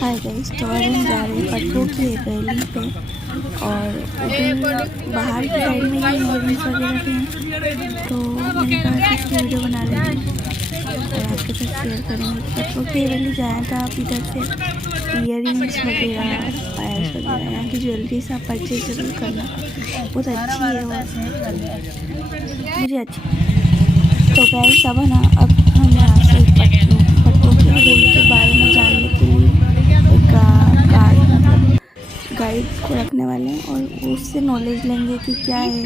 Hi guys, तो आज हम जा रहे हैं पटवों की एक रैली पे और उधर बाहर की साइड में ही इयरिंग्स वगैरह थे, तो मैंने कहा कि वीडियो बना लेंगे और आपके साथ शेयर करेंगे। पटवों की रैली जाया था, आप इधर से इयरिंग्स वगैरह, पायल्स वगैरह, यहाँ की ज्वेलरी सब परचेज जरूर करना, बहुत अच्छी है और मुझे अच्छी। तो गाइस अब है ना, अब हम यहाँ से पटवों की रैली के बारे में जानने के लिए गाइड को रखने वाले हैं और उससे नॉलेज लेंगे कि क्या है,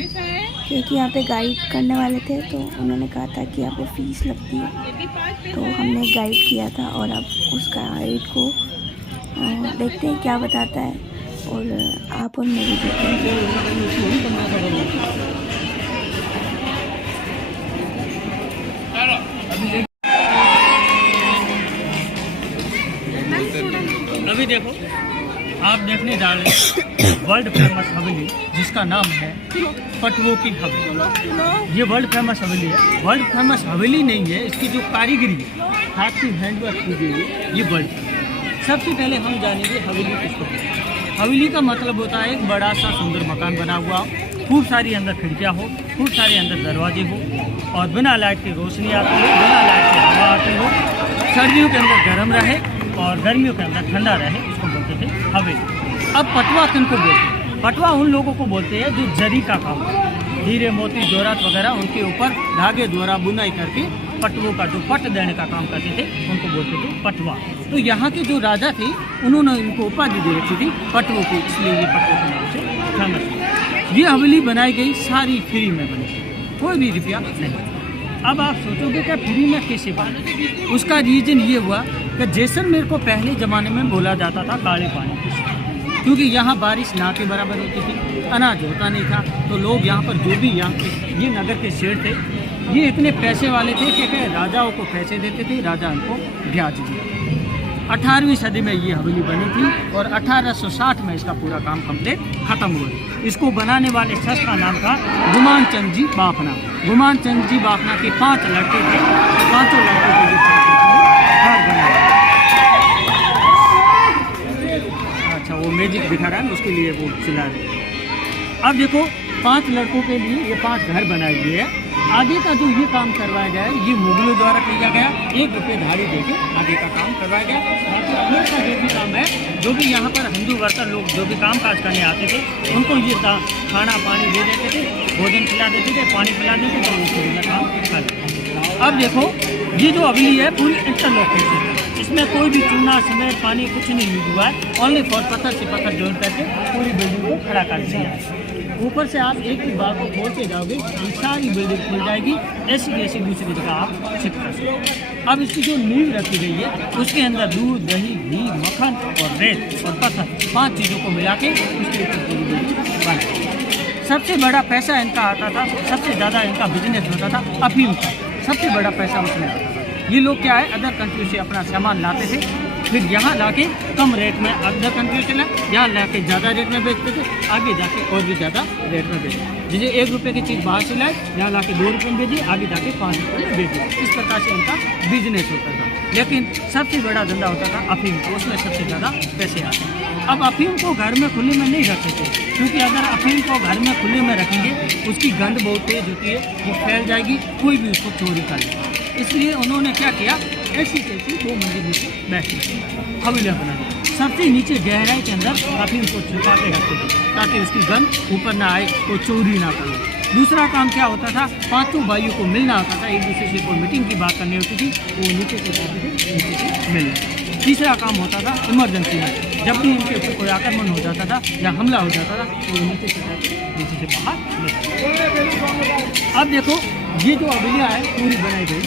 क्योंकि यहाँ पे गाइड करने वाले थे तो उन्होंने कहा था कि यहाँ पे फीस लगती है, तो हमने गाइड किया था और अब उस गाइड को देखते हैं क्या बताता है और आप और मेरी अभी देखो, आप देखने जा रहे हैं वर्ल्ड फेमस हवेली जिसका नाम है पटवों की हवेली। ये वर्ल्ड फेमस हवेली है। वर्ल्ड फेमस हवेली नहीं है, इसकी जो कारीगरी है, हाथ की हैंडवर्क की गई है, ये वर्ल्ड। सबसे पहले हम जानेंगे हवेली किसको कहते हैं। हवेली का मतलब होता है एक बड़ा सा सुंदर मकान बना हुआ हो, खूब सारी अंदर खिड़कियाँ हो, खूब सारे अंदर दरवाजे हो और बिना लाइट की रोशनी आती हो, बिना लाइट की हवा आती हो, सर्दियों के अंदर गर्म रहे और गर्मियों के अंदर ठंडा रहे, इसको बोलते थे हवेली। अब पटवा किनको बोलते हैं? पटवा उन लोगों को बोलते हैं जो जरी का काम करते हैं, हीरे मोती जोरात वगैरह उनके ऊपर धागे द्वारा बुनाई करके पटवों का जो पट देने का काम करते थे उनको बोलते थे पटवा। तो यहाँ के जो राजा थे उन्होंने इनको उपाधि दे रखी थी पटवों की, इसलिए ये पटवों के नाम से फेमस। ये हवेली बनाई गई सारी फ्री में बनी, कोई भी रुपया नहीं। अब आप सोचोगे कि फ्री में कैसे बनी? उसका रीज़न ये हुआ कि जैसलमेर को पहले ज़माने में बोला जाता था काले पानी की शहर, क्योंकि यहाँ बारिश ना के बराबर होती थी, अनाज होता नहीं था, तो लोग यहाँ पर जो भी यहाँ के ये नगर के शेर थे, ये इतने पैसे वाले थे कि राजाओं को पैसे देते थे, राजा उनको ब्याज दिया। 18वीं सदी में ये हवेली बनी थी और 1860 में इसका पूरा काम कंप्लीट खत्म हुआ। इसको बनाने वाले शख्स का नाम था गुमान चंद जी बाफना। गुमान चंद जी बाफना के 5 लड़के थे, 5 लड़कों के घर बनाया। अच्छा, वो मैजिक दिखा रहा है, उसके लिए वो चिल्ला रहे। अब देखो, 5 लड़कों के लिए ये 5 घर बनाए गए हैं। आगे का जो ये काम करवाया गया है, ये मुगलों द्वारा किया गया, 1 रुपये धाड़ी देके आगे का काम करवाया गया। बाकी अंदर का जो भी काम है, जो भी यहाँ पर हिंदू वर्कर लोग जो भी काम काज करने आते थे, उनको ये खाना पानी दे देते थे, भोजन खिला देते थे, पानी पिला देते थे, उनको काम कर। अब देखो, ये जो हवेली है पूरी इंटरलॉक है, इसमें कोई भी चूना सीमेंट पानी कुछ नहीं यूज हुआ है, ओनली फॉर पत्थर से पत्थर जोड़ करके पूरी बिल्डिंग को खड़ा कर दिया है। ऊपर से आप एक ही बार को खोल के जाओगे, सारी बिल्डिंग खुल जाएगी, ऐसी दूसरी जगह आप शिफ्ट कर सकते। अब इसकी जो नींव रखी गई है, उसके अंदर दूध, दही, घी, मक्खन और रेत और पत्थर, 5 चीज़ों को मिला के उसके ऊपर पूरी बिल्डिंग बना। सबसे बड़ा पैसा इनका आता था, सबसे ज़्यादा इनका बिजनेस होता था अफीम का, सबसे बड़ा पैसा उसमें आता था। ये लोग क्या है, अदर कंट्री से अपना सामान लाते थे, फिर यहाँ लाके कम रेट में अदर कंट्री से यहाँ लाके ज़्यादा रेट में बेचते थे, आगे जाके और भी ज़्यादा रेट में बेचते। जैसे 1 रुपये की चीज़ बाहर से लाए, यहाँ लाके 2 रुपये में बेची, आगे जाके 5 रुपये में बेची। इस प्रकार से उनका बिजनेस होता था। लेकिन सबसे बड़ा धंधा होता था अफीम का, उसमें सबसे ज़्यादा पैसे आते हैं। अब अफीम को घर में खुले में नहीं रख सकते, क्योंकि अगर अफीम को घर में खुले में रखेंगे, उसकी गंध बहुत तेज होती है, वो फैल जाएगी, कोई भी उसको चोरी कर लेगा। इसलिए उन्होंने क्या किया, ऐसी 2 मंजिल नीचे बैठी हवेली बना दी। सबसे नीचे गहराई के अंदर अफीम को छुपा के रखते थे, ताकि उसकी गंध ऊपर ना आए, तो चोरी ना करे। दूसरा काम क्या होता था, 5 भाइयों को मिलना होता था, एक दूसरे से कोई मीटिंग की बात करनी होती थी, वो नीचे से जाते थे, नीचे से मिलना। तीसरा काम होता था इमरजेंसी में, जब भी इनके ऊपर कोई आक्रमण हो जाता था या हमला हो जाता था, तो वो नीचे से जाके नीचे से बाहर निकलते। अब देखो, ये जो हवेलियाँ है पूरी बनाई गई,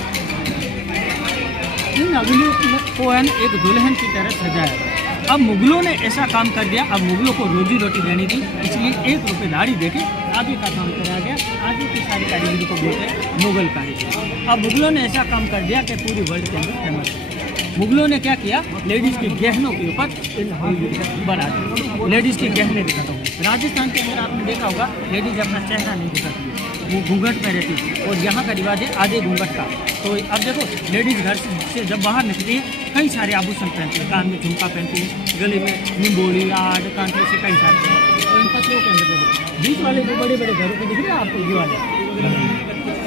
इन हवेलियों को एक दुल्हन की तरह सजाया गया। अब मुगलों ने ऐसा काम कर दिया, अब मुगलों को रोजी रोटी देनी थी, इसलिए 1 रुपये धाड़ी देके आगे का काम कराया गया। आगे की सारी कारीगरी को बोलते मुगल कारीगरी। अब मुगलों ने ऐसा काम कर दिया कि पूरी वर्ल्ड के अंदर फेमस है। मुगलों ने क्या किया, लेडीज़ के गहनों के ऊपर इन हवेली बना दिया, लेडीज़ के गहने दिखाता हूँ। राजस्थान के अंदर आपने देखा होगा, लेडीज़ अपना चेहरा नहीं दिखाती है, वो घूंघट में रहती थी, और यहाँ का रिवाज है आधे घूंघट का। तो अब देखो लेडीज़ घर से जब बाहर निकलती है कई सारे आभूषण पहनती है, कान में झुमका पहनती है, गले में निम्बोली आड़ कांटे से कई सारे। तो इन पत्रों के अंदर देखो बीच वाले जो बड़े बड़े घरों को दिख रहे हैं आपको, ये वाले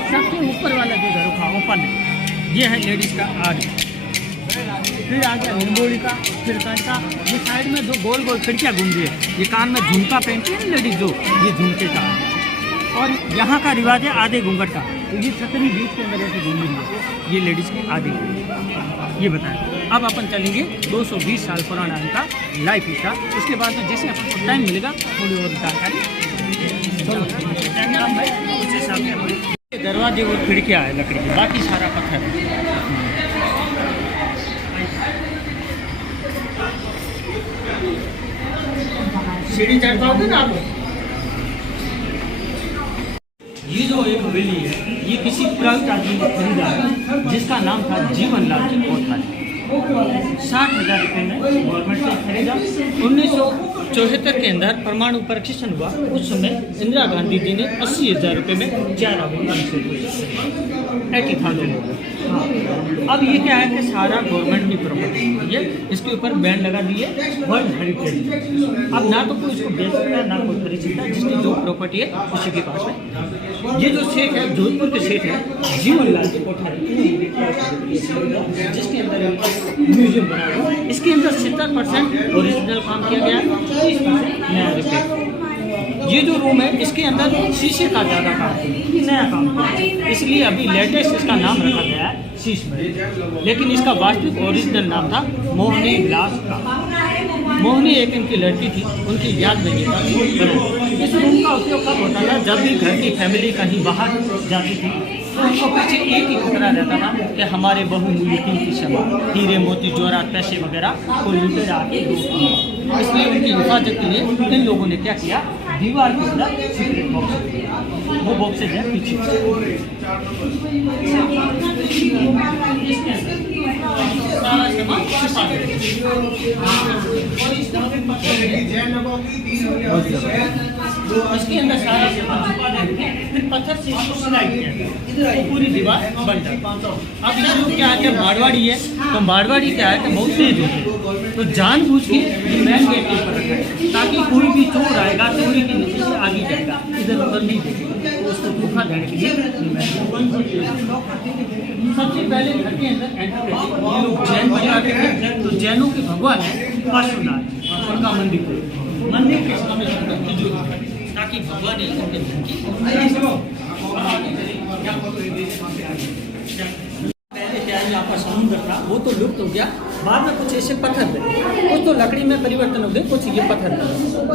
सबसे ऊपर वाला जो घरों का ओपन है, ये है लेडीज़ का आड़। फिर आ गया निम्बोली का, फिर कान का। ये साइड में जो गोल गोल खिड़कियाँ घूम रही है, ये कान में झुमका पहनती है ना लेडीज़ जो, ये झुमके का। और यहाँ का रिवाज है आधे घूंघट का, तो ये छतरी बीच के अंदर ऐसे घूम रही है, ये लेडीज़ की आधे। ये बताएं। अब अपन चलेंगे 220 साल पुराना इनका लाइफ हिस्सा। उसके बाद में जैसे अपन को टाइम मिलेगा थोड़ी और जानकारी उस हिसाब से अपन दरवाजे और खिड़कियाँ है लकड़ी की, बाकी सारा पत्थर है। सीढ़ी चढ़ पाओगे ना आप? ये जो एक हवेली है, ये किसी प्राइवेट आदमी ने खरीदा है, जिसका नाम था जीवन लाल जी कोठारी। 60,000 रुपये में गवर्नमेंट से खरीदा। 1974 के अंदर परमाणु परीक्षण हुआ, उस समय इंदिरा गांधी जी ने 80,000 रुपये में 4 आभूषण से 80,000। अब ये क्या है कि सारा गवर्नमेंट की प्रॉपर्टी है, इसके ऊपर बैन लगा दिए वर्ल्ड हेरिटेज। अब ना तो कोई इसको बेच सकता है ना कोई खरीद सकता है, जिसकी जो प्रॉपर्टी है उसी के पास है। ये जो सेठ है जोधपुर के सेठ है जीवन लाल जी कोठारी, जिसके अंदर म्यूजियम बना हुआ है। इसके अंदर 70% ओरिजिनल काम किया गया है, 30% नया रिपेयर। ये जो रूम है इसके अंदर शीशे का ज़्यादा काम है, नया काम है, इसलिए अभी लेटेस्ट इसका नाम रखा गया है शीश महल। लेकिन इसका वास्तविक ओरिजिनल नाम था मोहनी विलास का। मोहनी एक इनकी लड़की थी, उनकी याद में ये था। इस रूम का उपयोग कब होता था? जब भी घर की फैमिली कहीं बाहर जाती थी तो उनको पीछे एक ही खतरा रहता था कि हमारे बहुमूल्य कीमती सामान हीरे मोती जवाहरात पैसे वगैरह को लुटेरा आके लूट लिए। इसलिए उनकी हिफाजत के लिए इन लोगों ने क्या किया, दीवार के अंदर सीक्रेट बॉक्स, वो बॉक्सेज है पीछे। सारा सामान इसके अंदर सारा सामान छुपा देंगे, फिर पत्थर से इसको सिलाई किया तो पूरी दीवार बन जाती। अब ये लोग क्या है कि मारवाड़ी है, तो मारवाड़ी क्या है कि बहुत तेज होते हैं, तो जानबूझ के मेन गेट के ऊपर रखा है ताकि कोई भी चोर आएगा चोरी के नीचे से आगे जाएगा, इधर उधर नहीं देखेगा, तो उसको धोखा देने के लिए। सबसे पहले घर के अंदर एंटर करके ये लोग जैन परिवार के थे, तो जैनों के भगवान है पार्श्वनाथ, उनका मंदिर के सामने ताकि भगवान ही उनके धन की। पहले क्या यहाँ पर समुद्र था, वो तो लुप्त हो गया, बाद में कुछ ऐसे पत्थर थे, कुछ तो लकड़ी में परिवर्तन हो गए, कुछ ये पत्थर थे।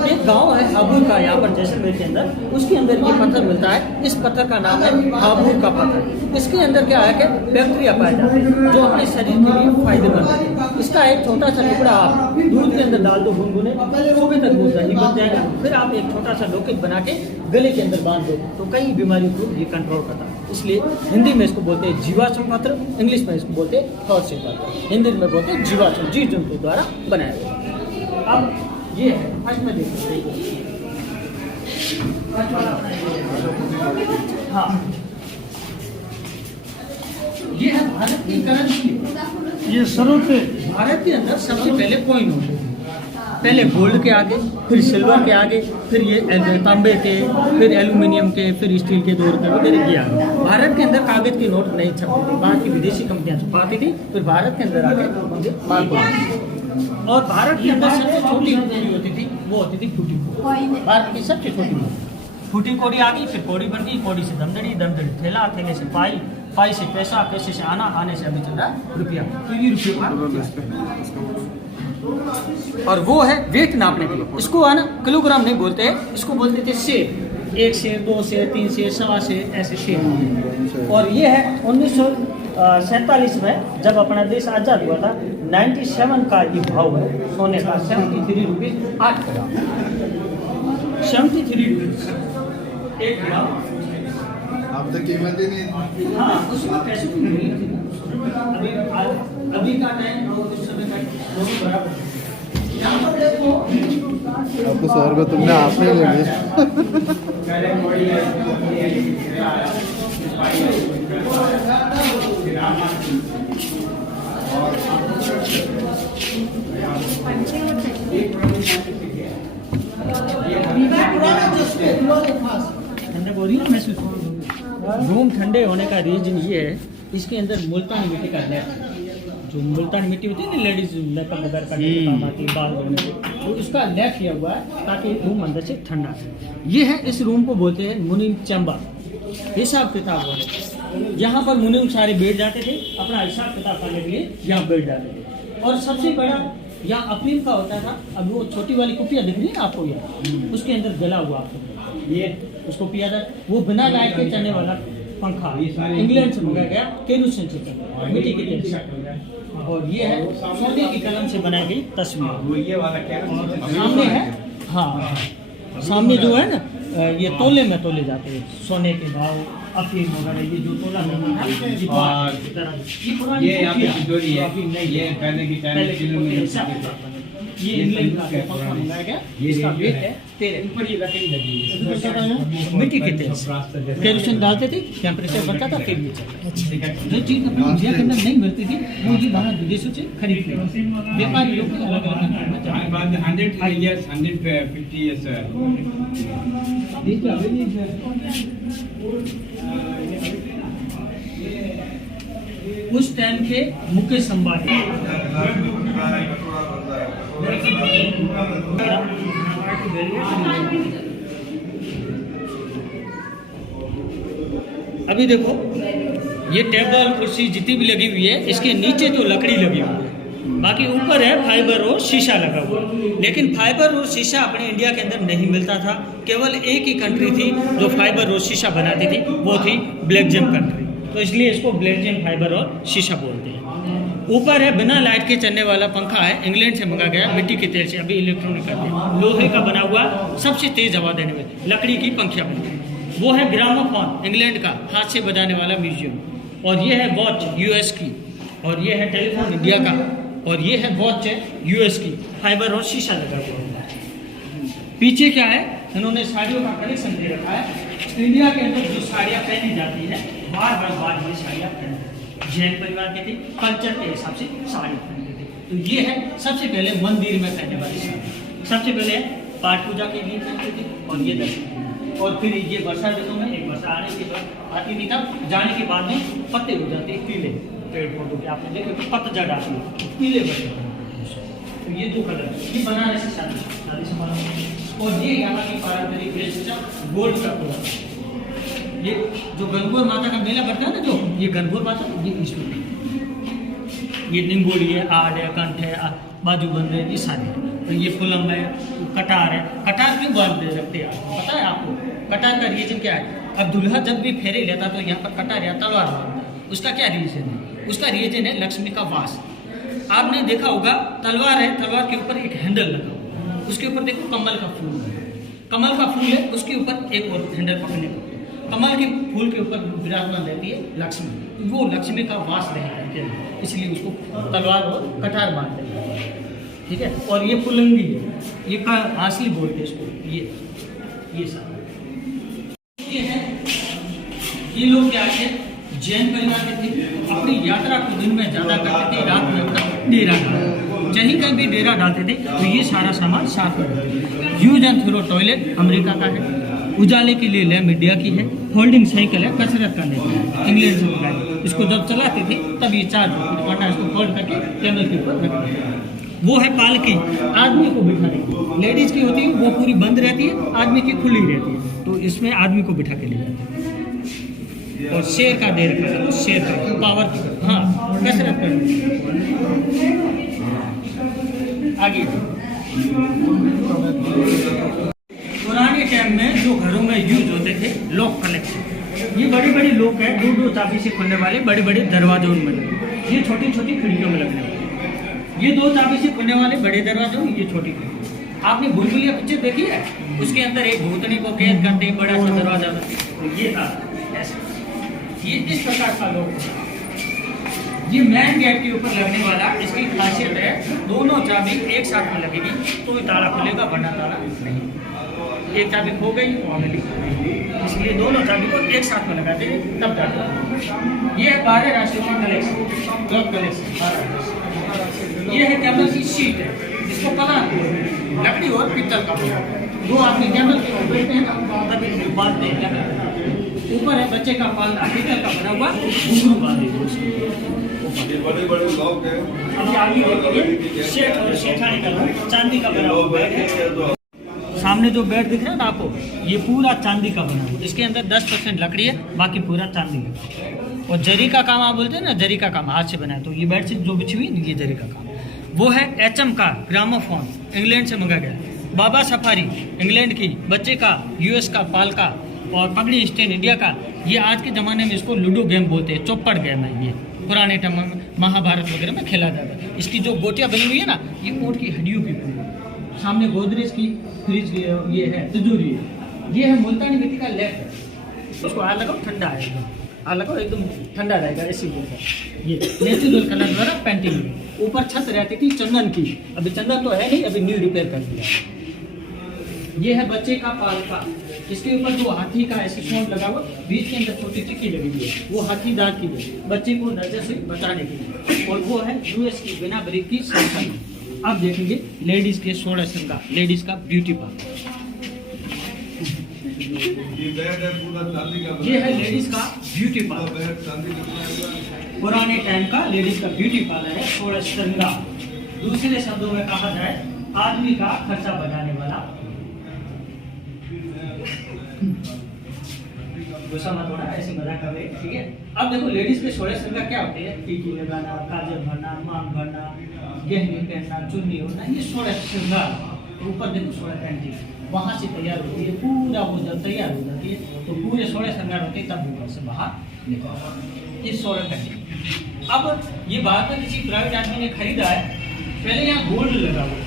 एक गांव है हाबूर का यहाँ पर जैसलमेर के अंदर, उसके अंदर ये पत्थर मिलता है। इस पत्थर का नाम है हाबूर का पत्थर। इसके अंदर क्या है कि बैक्टीरिया पाए जाते हैं जो अपने शरीर के लिए फायदेमंद है। इसका एक छोटा सा टुकड़ा आप दूध के अंदर डाल दो गुनगुने, सुबह तक दूध दही बन जाएगा। फिर आप एक छोटा सा लॉकेट बना के गले के अंदर बांध दो, तो कई बीमारियों को ये कंट्रोल करता है। इसलिए हिंदी में इसको बोलते हैं जीवाश्म पत्र, इंग्लिश में इसको बोलते हैं फॉसिल पत्र, हिंदी में बोलते हैं जीवाश्म, जीव जंतु द्वारा बनाया गया। अब ये है फर्स्ट में देखो, हाँ ये है भारत की करेंसी। ये सर्वोत्तम भारत के अंदर सबसे पहले कॉइन होते हैं, पहले गोल्ड के आगे, फिर सिल्वर के आगे, फिर ये तांबे के, फिर एल्यूमिनियम के, फिर स्टील के 2 रुपये वगैरह ये आगे। भारत के अंदर कागज की नोट नहीं छपती थी, बाहर की विदेशी कंपनियां छपाती थी, फिर भारत के अंदर आके उनके मार्क होती थी। और भारत के अंदर सबसे छोटी कौड़ी होती थी, वो होती थी फूटी कौड़ी। भारत की सबसे छोटी फूटी कौड़ी आ गई, फिर कौड़ी बन गई, कौड़ी से दमदड़ी, दमदड़ी थैला, थैले से पाई, पाई से पैसा, पैसे से आना, आने से अभी चल रहा है रुपया। तो ये रुपये का और वो है वेट नापने के लिए। इसको है ना किलोग्राम नहीं बोलते हैं, इसको बोलते थे शेर। 1 शेर, 2 शेर, 3 शेर, 1.25 शेर, ऐसे शेर। और ये है 1947 में जब अपना देश आज़ाद हुआ था, 97 का ये भाव है सोने का, 73 रुपये 8 ग्राम, 73 रुपये 1 ग्राम। अब तक कीमत ही नहीं। हाँ, उसमें पैसे भी नहीं थे। अभी का टाइम और उस समय का दोनों बराबर है। यहाँ पर देखो आपको 100 रुपये तुमने आपने ले लिए। ठंडक हो रही है महसूस। रूम ठंडे होने का रीजन ये है, इसके अंदर मुल्तानी मिट्टी का लैब है। जो मुल्तानी मिट्टी होती है ना, लेडीज मेकअप वगैरह करने के काम आती है, बाल धोने के, तो उसका लैब किया हुआ है ताकि रूम अंदर से ठंडा है। ये है, इस रूम को बोलते हैं मुनीम चैम्बर, हिसाब किताब वाले। यहाँ पर मुनीम सारे बैठ जाते थे अपना हिसाब किताब करने के लिए, यहाँ बैठ जाते थे। और सबसे बड़ा यहाँ अपील का होता था। अब वो छोटी वाली कुपियाँ दिख रही है ना आपको, यहाँ उसके अंदर गला हुआ आपको, ये उसको पिया था। वो बिना लाइट के चलने वाला पंखा इंग्लैंड से मंगाया गया, केरोसिन से चलता, मिट्टी के तेल से। और ये है सोने की कलम से बनाई गई तस्वीर। ये वाला क्या सामने है, हाँ सामने जो है ना, ये तोले में तोले जाते हैं सोने के भाव, अफीम वगैरह, ये जो तोला है ये यहाँ पे तिजोरी है, ये पहले की टाइम ये इंग्लैंड का पंखा मंगाया गया, इसका वेट है 13, ऊपर ये लकड़ी लगी है मिट्टी के तेल से। केरोसिन डालते थे, टेम्परेचर बढ़ता था, फिर ये चलता। जो चीज़ अपनी इंडिया के अंदर नहीं मिलती थी वो ये बाहर विदेशों से खरीद थे व्यापारी लोग, अलग अलग 100 years, 150 years. उस टाइम के मुकेश अंबानी अभी देखो ये टेबल कुर्सी जितनी भी लगी हुई है, इसके नीचे तो लकड़ी लगी हुई है, बाकी ऊपर है फाइबर और शीशा लगा हुआ। लेकिन फाइबर और शीशा अपने इंडिया के अंदर नहीं मिलता था। केवल एक ही कंट्री थी जो फाइबर और शीशा बनाती थी, वो थी बेल्जियम कंट्री। तो इसलिए इसको बेल्जियम फाइबर और शीशा बोलते हैं। ऊपर है बिना लाइट के चलने वाला पंखा है, इंग्लैंड से मंगा गया, मिट्टी के तेल से, अभी इलेक्ट्रॉनिक कर दिया, लोहे का बना हुआ, सबसे तेज हवा देने में, लकड़ी की पंखियाँ बनती। वो है ग्रामोफोन, इंग्लैंड का हाथ से बजाने वाला म्यूजियम। और ये है वॉच यूएस की, और ये है टेलीफोन इंडिया का, और ये है वॉच है यूएस की, फाइबर और शीशा लगा हुआ है। पीछे क्या है, इन्होंने साड़ियों का कलेक्शन दे रखा है। इंडिया के अंदर जो साड़ियाँ पहनी जाती है, बार बार ये साड़ियाँ पहनते हैं। जैन परिवार के थे, कल्चर के हिसाब से साड़ी पहनते थे। तो ये है सबसे पहले मंदिर में पहनने वाली साड़ी। सबसे पहले पाठ पूजा के लिए पहनते थे, और ये दर्शन, और फिर ये वर्षा ऋतु में, एक वर्षा आने के बाद आती थी, तब जाने के बाद में पत्ते हो जाते हैं पीले, पेड़ पौधों के आपने देखे पतझड़ आती है, पीले बचे। तो ये दो कलर, ये बनाने से शादी समारोह। और ये यहाँ की पारंपरिक वेशभूषा गोल्ड का पूरा। ये जो गणगौर माता का मेला बढ़ता है ना, जो ये गणगौर माता, ये इसमें ये निंगोली है, आड़ है, कंठ है, बाजूबंद है, ये सारे। तो ये फुलम है, कटार है। कटार क्यों बांध रखते हैं पता है आपको? कटार का रीजन क्या है? अब दूल्हा जब भी फेरे लेता तो यहाँ पर कटार या तलवार बांधता। उसका क्या रीजन है? उसका रीजन है लक्ष्मी का वास। आपने देखा होगा तलवार है, तलवार के ऊपर एक हैंडल लगा हुआ, उसके ऊपर देखो कमल का फूल है, कमल का फूल है, उसके ऊपर एक और हैंडल पकड़ने का। कमल के फूल के ऊपर विराजमान रहती है लक्ष्मी, वो लक्ष्मी का वास नहीं करते हैं, इसलिए उसको तलवार और कटार मानते हैं। ठीक है। और ये फुलंगी है, ये का हासिल बोलते हैं इसको। ये सारा ये है, ये लोग क्या है, जैन परिवार के थे। अपनी यात्रा को दिन में ज़्यादा करते थे, रात में अपना डेरा डालते, कहीं कहीं भी डेरा डालते थे। तो ये सारा सामान साफ कर देते थे। Use and throw toilet America का है, उजाले के लिए लैम्प इंडिया की है, फोल्डिंग साइकिल है कसरत करने की, इंग्लैंड से मंगाई। इसको जब चलाते थे तब ये चार्ज पड़ना, इसको फोल्ड करके टेबल के ऊपर रखते। वो है पालकी, आदमी को बिठाने की। लेडीज की होती है वो पूरी बंद रहती है, आदमी की खुली रहती है, तो इसमें आदमी को बिठा के ले जाते हैं। और शेर का दे रखा है, शेर का पावर, हाँ कसरत करनी। आगे पुराने टाइम में जो घरों में यूज होते थे लॉक कलेक्शन, ये बड़ी बड़ी लॉक है, दो दो चाबी से खुलने वाले बड़े बड़े दरवाजों में लगे, ये छोटी छोटी खिड़कियों में लगने वाले। ये दो चाबी से खुलने वाले बड़े दरवाजों, ये छोटी खिड़की। आपने भूलभुलैया पिक्चर देखी है? उसके अंदर एक भूतनी को कैद करते एक बड़ा सा दरवाजा, तो ये था ऐसा, ये इस प्रकार का लॉक। ये मेन गेट के ऊपर लगने वाला, इसकी खासियत है दोनों चाबी एक साथ में लगेगी तो ही ताला खुलेगा, वरना ताला नहीं। एक चाबी खो गई तो हमें इसलिए दोनों चाबी को एक साथ में लगाते हैं तब जाते हैं। ये है 12 राशियों का कलेक्शन, क्लब कलेक्शन। ये है कैमल की शीट है, जिसको पता लकड़ी और पित्तल का बना है। वो आदमी कैमल के ऊपर बैठते हैं ना, तभी बांधते हैं। ऊपर है बच्चे का पालना पित्तल का बना हुआ घुंघरू बांधे। बड़े बड़े लोग हैं। अभी आगे देखिए शेठ और शेठानी का चांदी का बना हुआ बैग है। सामने जो बेड दिख रहा है ना आपको, ये पूरा चांदी का बना हुआ। इसके अंदर 10% लकड़ी है, बाकी पूरा चांदी है। और जरी का काम आप बोलते हैं ना, जरी का काम हाथ से बना है। तो ये बेडशीट जो बिछी हुई ये जरी का काम। वो है HM का ग्रामोफोन, इंग्लैंड से मंगा गया। बाबा सफारी इंग्लैंड की, बच्चे का US का पाल का, और पगड़ी स्टैंड इंडिया का। ये आज के ज़माने में इसको लूडो गेम बोलते हैं, चौपड़ गेम है। ये पुराने टाइम में महाभारत वगैरह में खेला जाता है। इसकी जो गोटियाँ बनी हुई है ना, ये ऊँट की हड्डियों की बनी है। सामने गोदरेज की फ्रिज ये है, तिजोरी है। ये है मुल्तानी मिट्टी का लैप है। उसको आग लगाओ ठंडा है एकदम, आग लगाओ एकदम ठंडा रहेगा। ऐसी ये नेचुरल कलर द्वारा पेंटिंग। ऊपर छत रहती थी चंदन की, अभी चंदन तो है नहीं, अभी न्यू रिपेयर कर दिया। ये है बच्चे का पालका। इसके ऊपर जो हाथी का ऐसे शॉट लगा हुआ, बीच के अंदर छोटी टिक्की लगी हुई है, वो हाथी दांत की है, बच्चे को नजर से बचाने के लिए। और वो है US की बिना ब्रिक की सैमसंग। अब देखेंगे लेडीज के 16 श्रृंगार, लेडीज का ब्यूटी पार्लर। ये है लेडीज का ब्यूटी पार्लर, पुराने टाइम का लेडीज का ब्यूटी पार्लर है, 16 श्रृंगार। दूसरे शब्दों में कहा जाए आदमी का खर्चा बढ़ाने वाला। गुस्सा मत होना, ऐसे मजाक कर रहे हैं, ठीक है। अब देखो लेडीज के 16 श्रृंगार क्या होते हैं? टीकी लगाना, काजल भरना, मांग भरना, गहने पहनना, चुन्नी होना, ये 16 श्रृंगार। ऊपर देखो 16 पेंटिंग वहाँ से तैयार होती है, पूरा वो जब तैयार हो जाती है तो पूरे 16 श्रृंगार होते हैं, तब ऊपर से बाहर निकलता ये 16 पेंटिंग। अब ये बात है किसी प्राइवेट आदमी ने खरीदा है, पहले यहाँ गोल्ड लगा हुआ,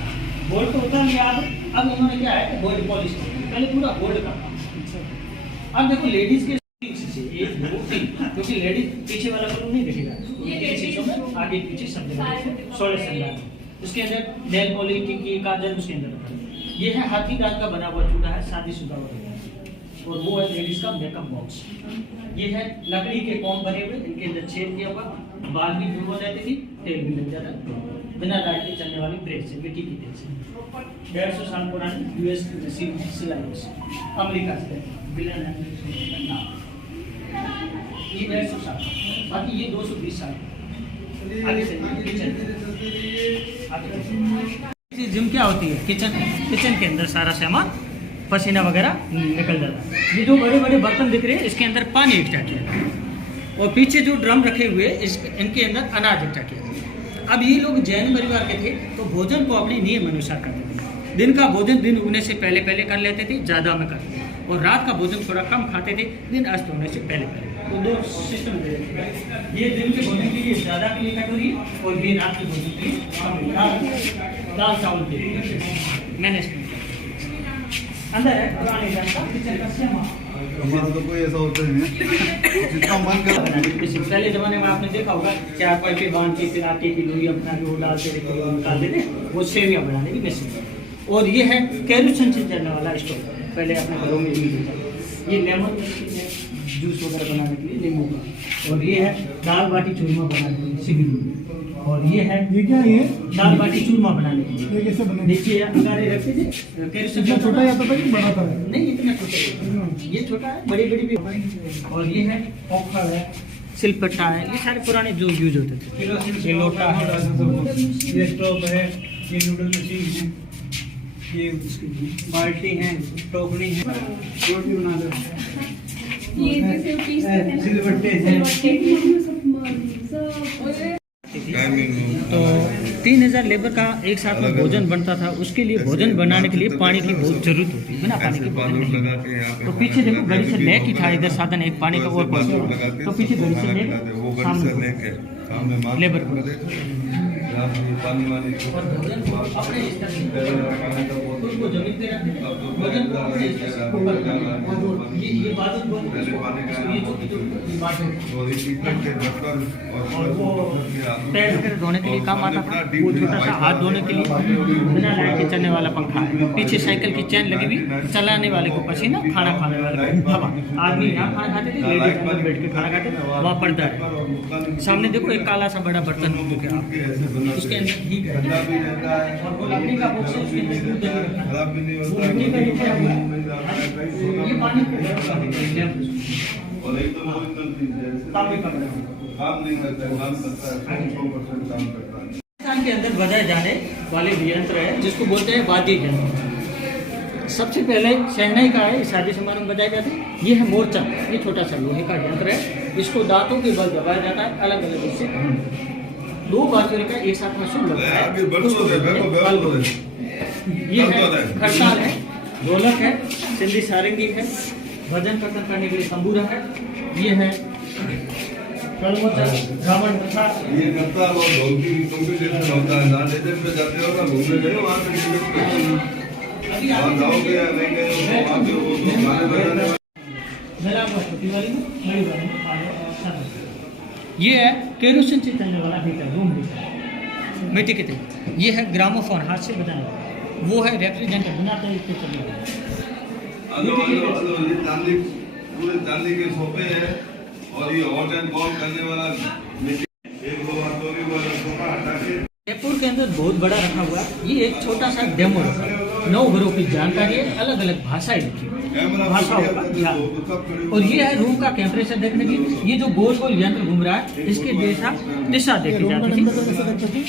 गोल्ड तो उतर गया। अब इन्होंने क्या है, गोल्ड पॉलिश, पहले पूरा गोल्ड का। अब देखो लेडीज के क्योंकि लेडीज पीछे वाला कलर नहीं दिखेगा, ये चीजों में आगे पीछे सब जगह 16 श्रृंगार। उसके अंदर नेल पॉलिश, टिक्की, काजल उसके अंदर। ये है हाथी दांत का बना हुआ चूड़ा है, शादीशुदा वगैरह। और वो है लेडीज का मेकअप बॉक्स। ये है लकड़ी के कॉम बने हुए, इनके अंदर छेद किया हुआ, बाल भी दूर हो जाती थी, तेल भी लग जाता, बिना लाइट के चलने वाली ब्रेक से, मिट्टी की तेल से। 150 साल पुरानी US की मशीन है, सिलाई से, अमेरिका से बिलन है। ये 150 साल, बाकी ये 220 साल। आगे जिम क्या होती है? किचन के अंदर सारा सामान, पसीना वगैरह निकल जाता है। ये जो बड़े बड़े बर्तन दिख रहे हैं, इसके अंदर पानी इकट्ठा किया, और पीछे जो ड्रम रखे हुए इनके अंदर अनाज इकट्ठा किया। अब ये लोग जैन परिवार के थे, तो भोजन को अपने नियम अनुसार करते थे। दिन का भोजन दिन उगने से पहले पहले कर लेते थे, ज़्यादा में करते थे, और रात का भोजन थोड़ा कम खाते थे, दिन अस्त होने से पहले पहले। तो दो सिस्टम दे रहे थे। ये दिन के भोजन के लिए ज़्यादा के लिए कटोरी, और ये रात के भोजन के लिए कम, दाल चावल के लिए मैनेजमेंट अंदर है। पुराने टाइम का किचन का सेमा। हमारा तो कोई ऐसा होता नहीं है, जितना मन कर। पहले जमाने में आपने देखा होगा, चार पाई पे बांध के फिर आटे की लोई अपना जो डालते निकालते थे, वो सेवियाँ बनाने की मशीन। और ये है केरोसिन से चलने वाला स्टोव, पहले अपने घरों में यूज होता है। ये लेमन मशीन है, जूस वगैरह बनाने के लिए नींबू का। और ये है दाल बाटी चूरमा बनाने के लिए सिगड़ी। और ये है, ये क्या है? दाल बाटी चूरमा बनाने के लिए। कैसे बनाने? नीचे अंगारे रखते थे, केरोसिन छोटा या तो बड़ा था? नहीं, इतना छोटा, ये छोटा है, बड़ी बड़ी भी। और ये है पोखर है, सिलपट्टा है, ये सारे पुराने जो यूज होते थे। ये लोटा है, ये स्टोव है, ये नूडल मशीन है, ये बाल्टी है, टोकरी है, रोटी बना दो, सिलबट्टे हैं। तो 3000 लेबर का एक साथ में भोजन बनता था। उसके लिए भोजन बनाने के लिए पानी की बहुत जरूरत होती है, बिना पानी के भोजन नहीं। तो पीछे देखो गली से लेक ही था, इधर साधन एक पानी का और पहुंचा, तो पीछे गली से लेक सामने लेबर को। और भोजन को अपने स्तर से इसको जमीन पे रख देते, वजन को अपने ऊपर कर देते। ये बाजू को ये जो बाजू और वो पैर वगैरह धोने के लिए काम आता था। वो छोटा सा हाथ धोने के लिए बिना लाइट के चलने वाला पंखा है। पीछे साइकिल की चैन लगी हुई, चलाने वाले को पसीना, खाना खाने वाले को हवा। आदमी यहाँ खाना खाते थे, लेडीज अंदर बैठ के खाना खाते थे। वहाँ पर्दा है। सामने देखो एक काला सा बड़ा बर्तन दिख रहा है, उसके अंदर घी है और वो लकड़ी का बॉक्स है, उसके अंदर दूध दही रखा है। वो मिट्टी का लिखा हुआ है। ये पानी को गर्म करने के लिए तांबे का बना काम नहीं करता है, काम करता है, 100% काम करता है। पाकिस्तान के अंदर बजाए जाने वाले यंत्र है जिसको बोलते हैं वाद्य यंत्र। सबसे पहले शहनाई का है, शादी समारोह में बजाए जाते हैं। ये है मोर्चा, ये छोटा सा लोहे का यंत्र है। इसको दांतों के बल दबाया जाता है, अलग अलग इससे दो बाजू का एक साथ में सुन लगता है। ये है खरताल है, ढोलक है, सिंधी सारंगी है, भजन कीर्तन करने के लिए तंबूरा है। ये है रावण कथा। ये करता है और ढोलकी कंपटीशन होता है। जहाँ जैसे पे जाते हो ना घूमने गए वहाँ पे वहाँ जाओगे या नहीं गए वहाँ पे वो तो गाने बजाने ये है केरोसिन से चलने वाला हीटर, रूम हीटर मिट्टी के तेल। ये है ग्रामोफोन, हाथ से बजाने वाला। वो है रेफ्रिजरेटर, बिना तेल के चलने वाला। ये चांदी, पूरे चांदी के सोफे है और ये हॉट एंड कॉल करने वाला एक दो हथौड़ी वाला सोफा हटा के जयपुर के अंदर बहुत बड़ा रखा हुआ है। ये एक छोटा सा डेमो रखा है। 9 घरों की जानकारी है, अलग अलग भाषाएं लिखी भाषा होगा। और ये है रूम का टेम्परेचर देखने की। ये जो गोल गोल यंत्र घूम रहा है, इसके दिशा देखी जाती थी।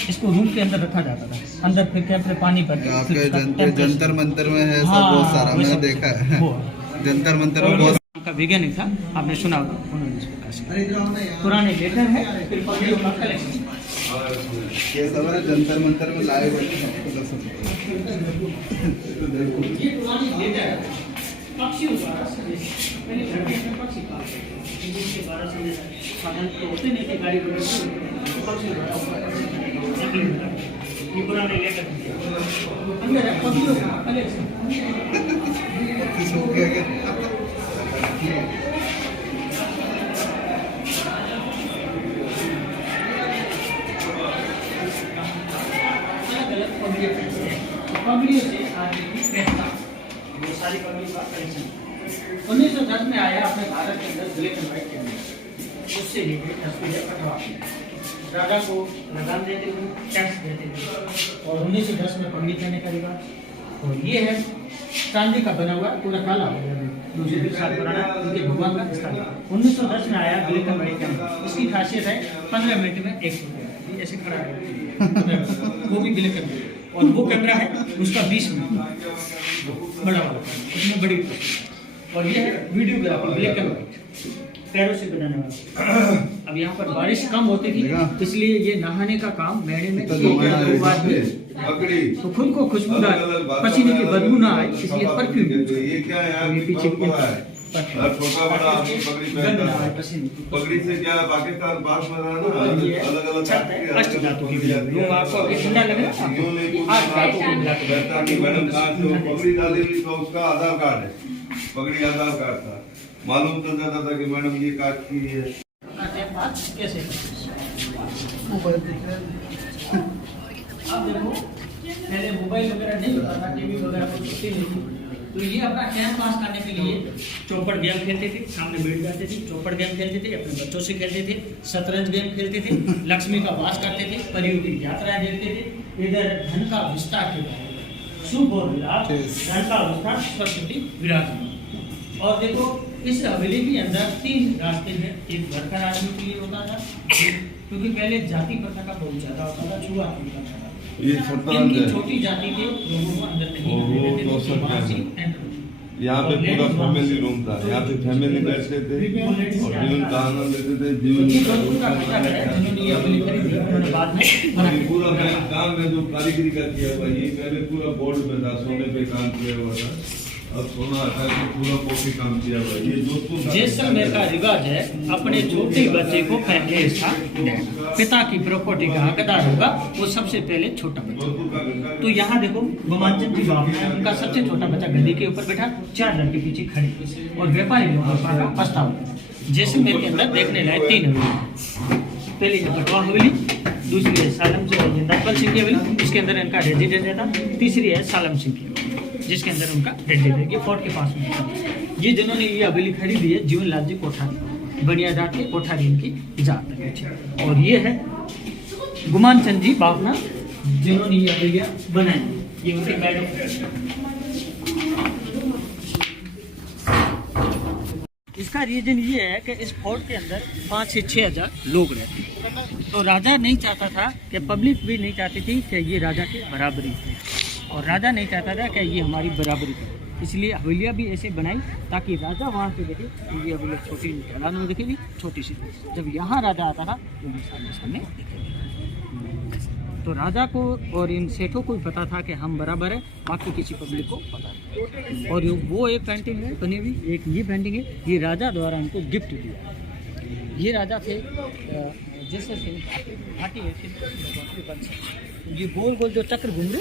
इसको रूम के अंदर रखा जाता था। अंदर फिर कैसे पानी भर जंतर मंतर में है सब बहुत सारा, मैंने देखा है। जंतर मंतर में बहुत का वैज्ञानिक था, आपने सुना होगा। पुराने लेटर है, फिर पक्षियों का कलेक्शन। ये सब है जंतर मंतर में लाए हुए हैं। ये पुरानी लेटर है, पक्षियों द्वारा पहले धरती में पक्षी पालते थे। इसके 12 से साधन तो होते नहीं थे, गाड़ी घोड़े पक्षियों द्वारा। ये पुराने लेटर अंदर है पक्षियों का कलेक्शन। सो गया क्या? पगड़ियों से आगे की पहचान, वो सारी पगड़ियों का कलेक्शन 1910 में आया अपने भारत के अंदर ब्लैक एंड व्हाइट के अंदर। उससे लेकर तस्वीरें कटवा राजा को लगान देते थे, टैक्स देते थे। और 1910 में पगड़ी पहनने का रिवाज। और ये है चांदी का बना हुआ, पूरा काला हो गया, 220 साल पुराना, उनके भगवान का स्थान। 1910 में आया ब्लैक एंड व्हाइट कैमरा। इसकी खासियत है 15 मिनट में 1 रुपया, ऐसे खड़ा है, वो भी ब्लैक एंड व्हाइट। और वो कैमरा है उसका 20 मिनट बड़ा वाला, उसमें बड़ी तस्वीर। और ये है वीडियोग्राफी, ब्लैक एंड व्हाइट, पैरों से बनाने वाला। अब यहाँ पर बारिश कम होती थी, इसलिए ये नहाने का काम महीने में 1 या 2 बार हुए, तो खुद को खुशबूदार पसीने की बदबू ना आए, इसलिए परफ्यूम। ये क्या है? ये पीछे छोटा बड़ा आदमी पगड़ी पहनता है। पगड़ी से क्या पाकिस्तान पास में रहा ना, अलग अलग आपको ठंडा लगेगा। मैडम कहाँ से पगड़ी डाली हुई तो उसका आधार कार्ड है, पगड़ी आधार कार्ड था। मालूम चल जाता था कि मैडम ये काट की है। कैसे अब देखो, पहले मोबाइल वगैरह नहीं होता था, टीवी वगैरह कुछ होती नहीं थी, तो ये अपना टाइम पास करने के लिए चौपड़ गेम खेलते थे, सामने बैठ जाते थे, चौपड़ गेम खेलते थे, अपने बच्चों से खेलते थे, शतरंज गेम खेलते थे, लक्ष्मी का वास करते थे, परियों की यात्राएं देखते थे। इधर धन का विस्तार के शुभ और लाभ, धन का विस्तार सरस्वती विराजमान। और देखो इस हवेली के अंदर 3 रास्ते हैं। एक वर्कर आदमी के लिए होता था, क्योंकि पहले जाति प्रथा का बहुत ज्यादा होता था, छुआ होता था। ये इनकी छोटी जाति के लोगों को अंदर नहीं। यहाँ पे पूरा फैमिली रूम था, यहाँ पे फैमिली बैठते थे और जीवन का आनंद लेते थे। जीवन पूरा काम में जो कारीगरी का किया हुआ, ये पहले पूरा बोर्ड पे था, सोने पे काम किया हुआ था। अब सोना हटा के पूरा कॉफी काम किया हुआ है। ये जोधपुर का जैसलमेर का रिवाज है अपने छोटे बच्चे को पहले हिस्सा देना। पिता की प्रॉपर्टी का हकदार होगा वो सबसे पहले छोटा बच्चा। जोधपुर का विकास तो यहाँ देखो गोमांचन जी बाप है, उनका सबसे छोटा बच्चा गद्दी के ऊपर बैठा, 4 लड़के पीछे खड़े और व्यापारी लोगों का प्रस्ताव। जैसलमेर के अंदर देखने लायक 3 हवेली, पहली है पटवा हवेली, दूसरी है सालम जिंदाल सिंह की हवेली, इसके अंदर इनका रेजिडेंट रहता, तीसरी है सालम सिंह की जिसके अंदर उनका रेजिडेंट है। ये फोर्ट के पास में था। ये जिन्होंने ये हवेली खरीदी है जीवनलाल जी कोठारी, बढ़िया जात के कोठारी इनकी जात है। और ये है गुमानचंद जी बावना जिन्होंने ये हवेलियाँ बनाई, ये उनके मैडम। इसका रीजन ये है कि इस फोर्ट के अंदर 5 से 6 हज़ार लोग रहते हैं। तो राजा नहीं चाहता था कि पब्लिक भी नहीं चाहती थी कि ये राजा की बराबरी थी, और राजा नहीं चाहता था कि ये हमारी बराबरी थी। इसलिए हवेलियाँ भी ऐसे बनाई ताकि राजा वहाँ से देखे तो ये हवेलियाँ छोटी ढलान में दिखेगी, छोटी सी। जब यहाँ राजा आता था तो ये सामने सामने दिखेगी। तो राजा को और इन सेठों को भी पता था कि हम बराबर है, बाकी किसी पब्लिक को पता नहीं। और वो एक पेंटिंग है बनी हुई, एक ये पेंटिंग है, ये राजा द्वारा उनको गिफ्ट दिया। ये राजा थे जैसे घाटी है, ये गोल गोल जो चक्र घूम रहे